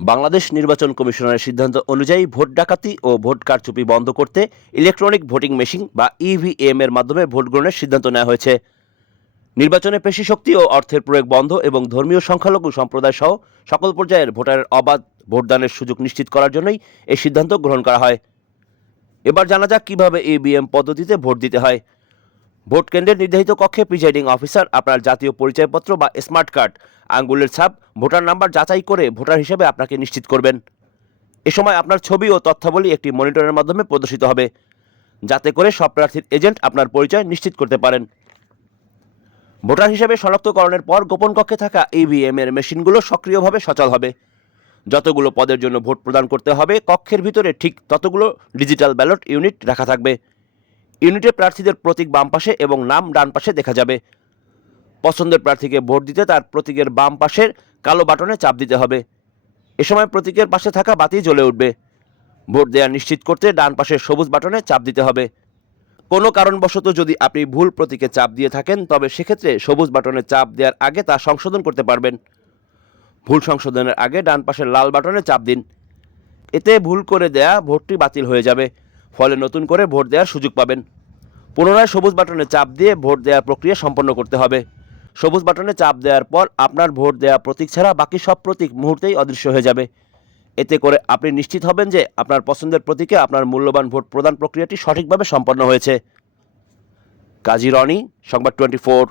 বাংলাদেশ নির্বাচন কমিশনের সিদ্ধান্ত অনুযায়ী ভোট ডাকাতি ও ভোট কারচুপি বন্ধ করতে ইলেকট্রনিক ভোটিং মেশিন বা ইভিএম এর মাধ্যমে ভোট গ্রহণের সিদ্ধান্ত নেওয়া হয়েছে। নির্বাচনে পেশি শক্তি ও অর্থের প্রয়োগ বন্ধ এবং ধর্মীয় সংখ্যালঘু সম্প্রদায় সহ সকল পর্যায়ের ভোটারের অবাধ ভোটদানের সুযোগ নিশ্চিত করার জন্যই এই সিদ্ধান্ত গ্রহণ করা হয়। এবার জানা যাক কিভাবে ইভিএম পদ্ধতিতে ভোট দিতে হয়। ভোট কেন্দ্রের নির্ধারিত কক্ষে প্রিজাইডিং অফিসার আপনার জাতীয় পরিচয়পত্র বা স্মার্ট কার্ড, আঙ্গুলের ছাপ, ভোটার নাম্বার যাচাই করে ভোটার হিসেবে আপনাকে নিশ্চিত করবেন। এ সময় আপনার ছবি ও তথ্যাবলী একটি মনিটরের মাধ্যমে প্রদর্শিত হবে, যাতে করে সব প্রার্থীর এজেন্ট আপনার পরিচয় নিশ্চিত করতে পারেন। ভোটার হিসেবে শনাক্তকরণের পর গোপন কক্ষে থাকা ইভিএম এর মেশিনগুলো সক্রিয়ভাবে সচল হবে। যতগুলো পদের জন্য ভোট প্রদান করতে হবে, কক্ষের ভিতরে ঠিক ততগুলো ডিজিটাল ব্যালট ইউনিট রাখা থাকবে। ইউনিটে প্রার্থীদের প্রতীক বাম পাশে এবং নাম ডান পাশে দেখা যাবে। পছন্দের প্রার্থীকে ভোট দিতে তার প্রতীকের বাম পাশের কালো বাটনে চাপ দিতে হবে। এ সময় প্রতীকের পাশে থাকা বাতি জ্বলে উঠবে। ভোট দেওয়া নিশ্চিত করতে ডান পাশের সবুজ বাটনে চাপ দিতে হবে। কোনো কারণবশত যদি আপনি ভুল প্রতীকে চাপ দিয়ে থাকেন, তবে সেক্ষেত্রে সবুজ বাটনে চাপ দেওয়ার আগে তা সংশোধন করতে পারবেন। ভুল সংশোধনের আগে ডান পাশের লাল বাটনে চাপ দিন। এতে ভুল করে দেয়া ভোটটি বাতিল হয়ে যাবে, ফলে নতুন করে ভোট দেওয়ার সুযোগ পাবেন। পুনরায় সবুজ বাটনে চাপ দিয়ে ভোট দেওয়ার প্রক্রিয়া সম্পন্ন করতে হবে। সবুজ বাটনে চাপ দেওয়ার পর আপনার ভোট দেওয়া প্রতীক ছাড়া বাকি সব প্রতীক মুহূর্তেই অদৃশ্য হয়ে যাবে। এতে করে আপনি নিশ্চিত হবেন যে আপনার পছন্দের প্রতীকে আপনার মূল্যবান ভোট প্রদান প্রক্রিয়াটি সঠিকভাবে সম্পন্ন হয়েছে। কাজী রনি, সংবাদ 24।